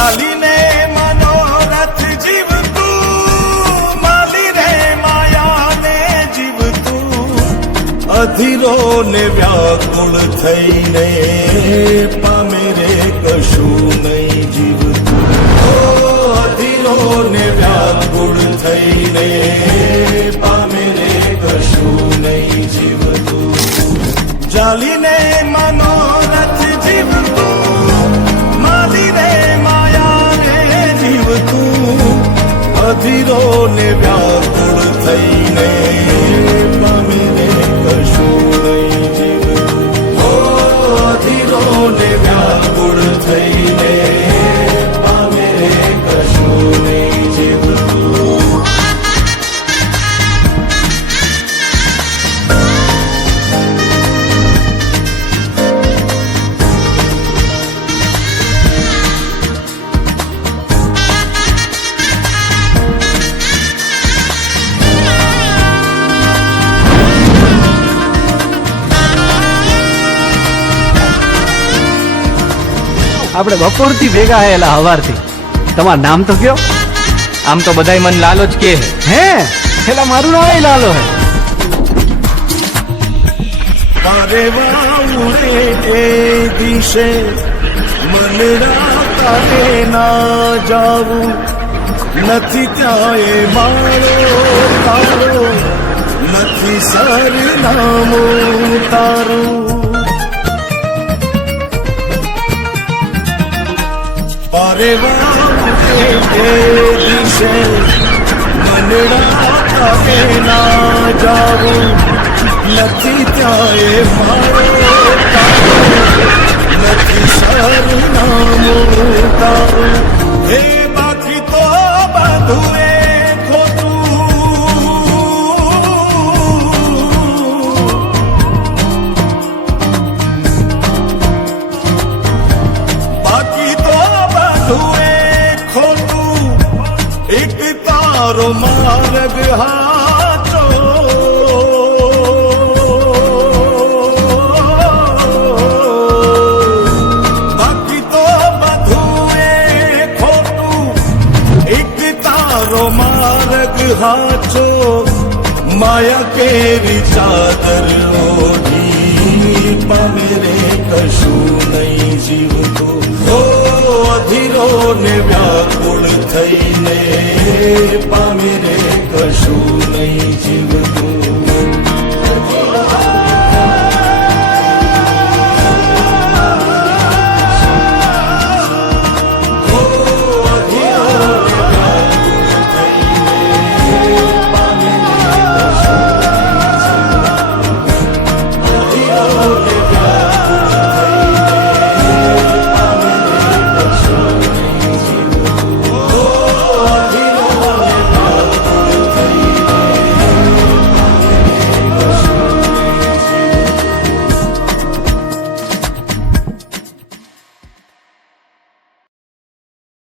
ચાલીને મનોરથ જીવતું, માલી રે માયાને જીવતું, અધીરો ને વ્યાકુળ થઈને પામે રે કશું નહીં જીવતું. અધીરો ને વ્યાકુળ થઈને પામે રે કશું નહીં જીવતું. ચાલીને મનોરથ જીવતું, માલી રે માયાને જીવતું, અધીરો ને વ્યાકુળ થઈને પામે રે કશું નહીં જીવતું. અધીરો ને વ્યાકુળ થઈને પામે રે કશું નહીં જીવતું. આપણે બપોરથી ભેગા આયેલા હવારથી. તમારું નામ તો કયો? આમ તો બધાય મન લાલો જ કે હે પેલા મારું નામ લાલો હે. પારેવા ઉડે એ દિશે મનડા તારે ના જાવું, નથી ક્યાંય મારો તારો, નથી સરનામું તારું. પારેવા ઉડે એ દિશે મનડા તારે ના જાવું, નથી ત્યાંય મારો તારો, નથી સરનામું તારું. હે બાકી તો બધું એ ખોટું, બાકી તો બધું એ ખોટું, એક તારો માર્ગ હાચો. બાકી તો બધું એ ખોટું, એક તારો માર્ગ હાચો. માયા કેરી ચાદર ઓઢી પામે રે કશું નહીં જીવતું. અધીરો ને વ્યાકુળ થઈને પામે રે કશું નહીં જીવતું.